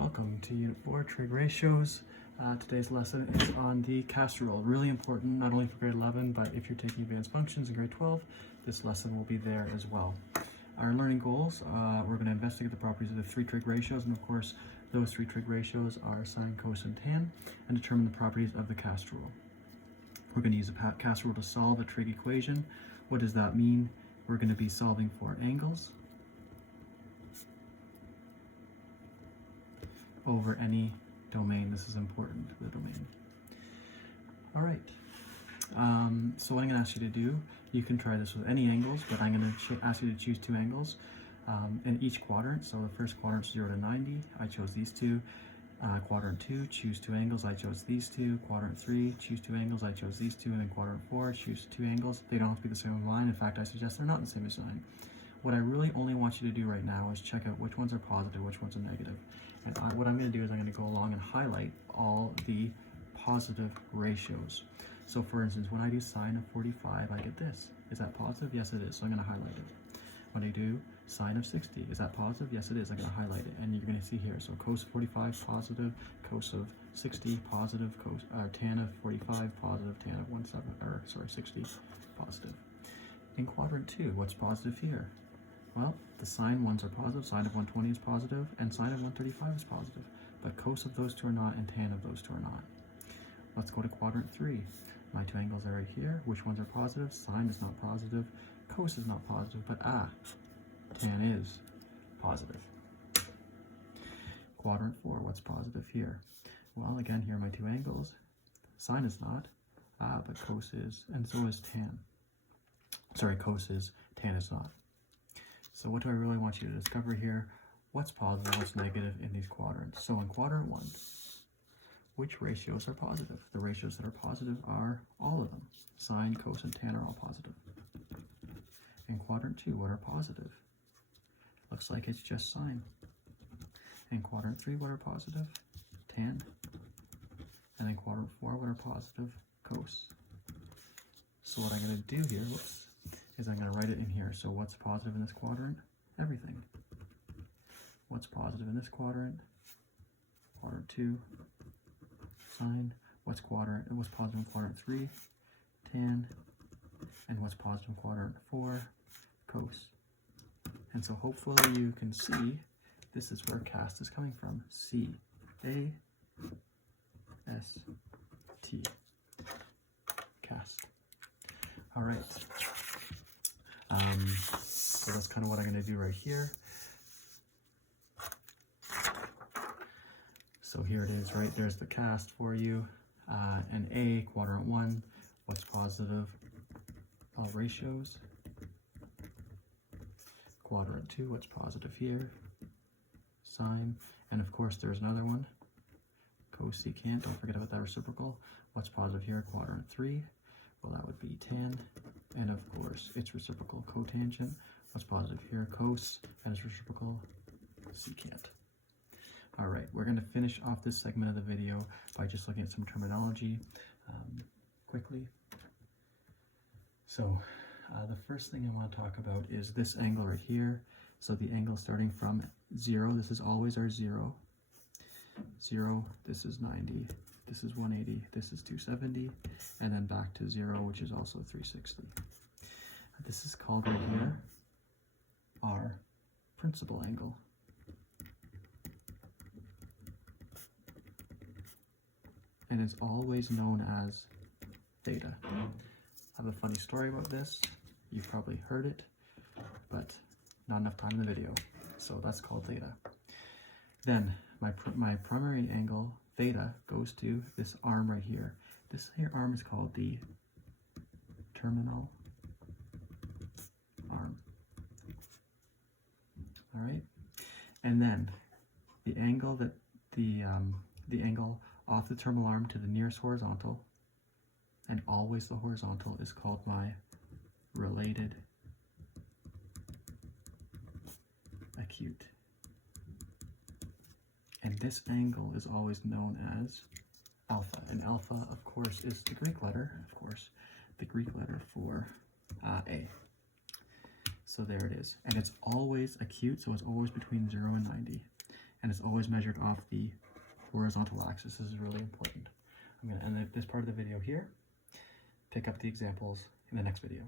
Welcome to Unit 4, Trig Ratios. Today's lesson is on the cast rule. Really important, not only for grade 11, but if you're taking advanced functions in grade 12, this lesson will be there as well. Our learning goals, we're going to investigate the properties of the three trig ratios, and of course, those three trig ratios are sine, cos, and tan, and determine the properties of the cast rule. We're going to use a cast rule to solve a trig equation. What does that mean? We're going to be solving for angles over any domain. This is important, the domain. All right. So what I'm going to ask you to do, you can try this with any angles, but I'm going to ask you to choose two angles in each quadrant. So the first quadrant, 0 to 90, I chose these two. Quadrant 2, choose two angles, I chose these two. Quadrant 3, choose two angles, I chose these two. And then quadrant 4, choose two angles. They don't have to be the same line. In fact, I suggest they're not the same as line. What I really only want you to do right now is check out which ones are positive, which ones are negative. And what I'm going to do is I'm going to go along and highlight all the positive ratios. So for instance, when I do sine of 45, I get this. Is that positive? Yes, it is. So I'm going to highlight it. When I do sine of 60, is that positive? Yes, it is. I'm going to highlight it. And you're going to see here. So cos of 45, positive. Cos of 60, positive. Tan of 45, positive. Tan of 60, positive. In quadrant 2, what's positive here? Well, the sine ones are positive, sine of 120 is positive, and sine of 135 is positive. But cos of those two are not, and tan of those two are not. Let's go to quadrant 3. My two angles are right here. Which ones are positive? Sine is not positive, cos is not positive, but tan is positive. Quadrant 4, what's positive here? Well, again, here are my two angles. Sine is not, but cos is, and so is tan. Sorry, cos is, tan is not. So what do I really want you to discover here? What's positive, what's negative in these quadrants? So in quadrant 1, which ratios are positive? The ratios that are positive are all of them. Sine, cos, and tan are all positive. In quadrant 2, what are positive? Looks like it's just sine. In quadrant 3, what are positive? Tan. And in quadrant 4, what are positive? Cos. So what I'm going to do here, is I'm going to write it in here. So what's positive in this quadrant? Everything. What's positive in this quadrant? Quadrant 2, sine. What's positive in quadrant 3? Tan. And what's positive in quadrant 4? Cos. And so hopefully you can see this is where cast is coming from. C-A-S-T. Cast. All right. So that's kind of what I'm going to do right here. So here it is, right? There's the cast for you. And A, quadrant 1, what's positive? All ratios. Quadrant 2, what's positive here? Sine. And of course, there's another one. Cosecant, don't forget about that reciprocal. What's positive here? Quadrant 3. Well, that would be tan. And of course, it's reciprocal cotangent. What's positive here? Cos. And it's reciprocal secant. All right, we're going to finish off this segment of the video by just looking at some terminology quickly. So the first thing I want to talk about is this angle right here. So the angle starting from 0, this is always our 0. 0, this is 90, this is 180, this is 270, and then back to 0, which is also 360. This is called right here our principal angle. And it's always known as theta. I have a funny story about this. You've probably heard it, but not enough time in the video. So that's called theta. Then my primary angle, theta, goes to this arm right here. This here arm is called the terminal arm. All right, and then the angle that the angle off the terminal arm to the nearest horizontal, and always the horizontal, is called my related acute. And this angle is always known as alpha. And alpha, of course, is the Greek letter, for A. So there it is. And it's always acute, so it's always between 0 and 90. and it's always measured off the horizontal axis. This is really important. I'm going to end this part of the video here, pick up the examples in the next video.